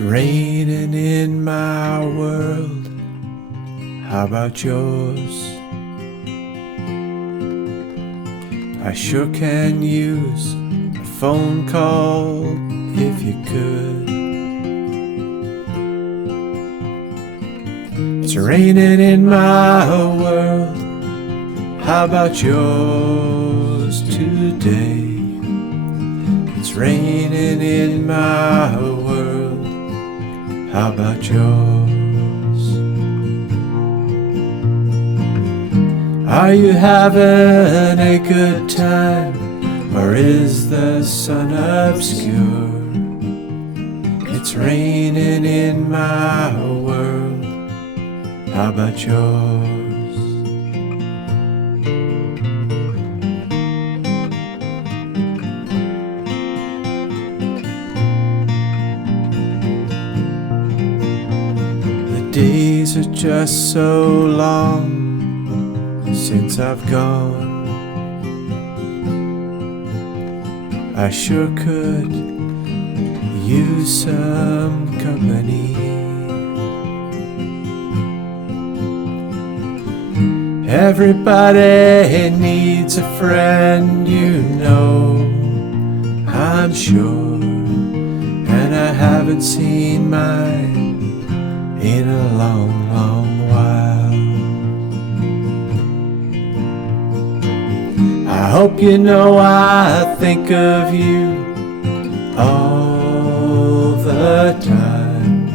raining in my world. How about yours? I sure can use a phone call if you could. It's raining in my world. How about yours today? It's raining in my world. How about yours? Are you having a good time, or is the sun obscure? It's raining in my world. How about yours? Days are just so long since I've gone. I sure could use some company. Everybody needs a friend, you know, I'm sure. And I haven't seen mine in a long, long while. I hope you know I think of you all the time,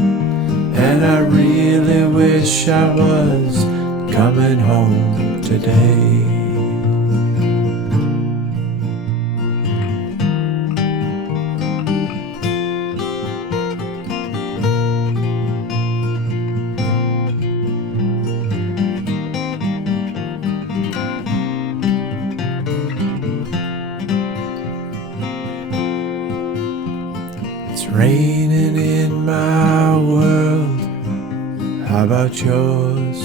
and I really wish I was coming home today. It's raining in my world. How about yours?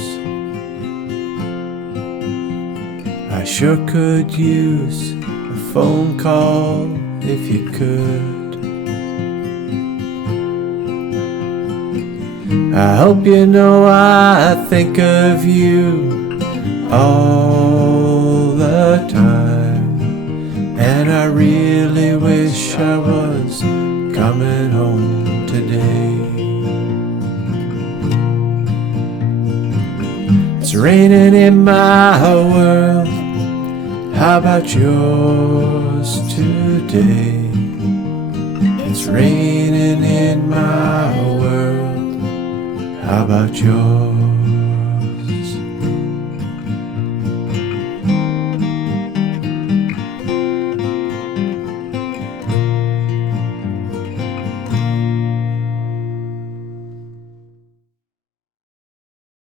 I sure could use a phone call if you could. I hope you know I think of you all the time, and I really wish I was coming home today. It's raining in my world. How about yours today? It's raining in my world. How about yours?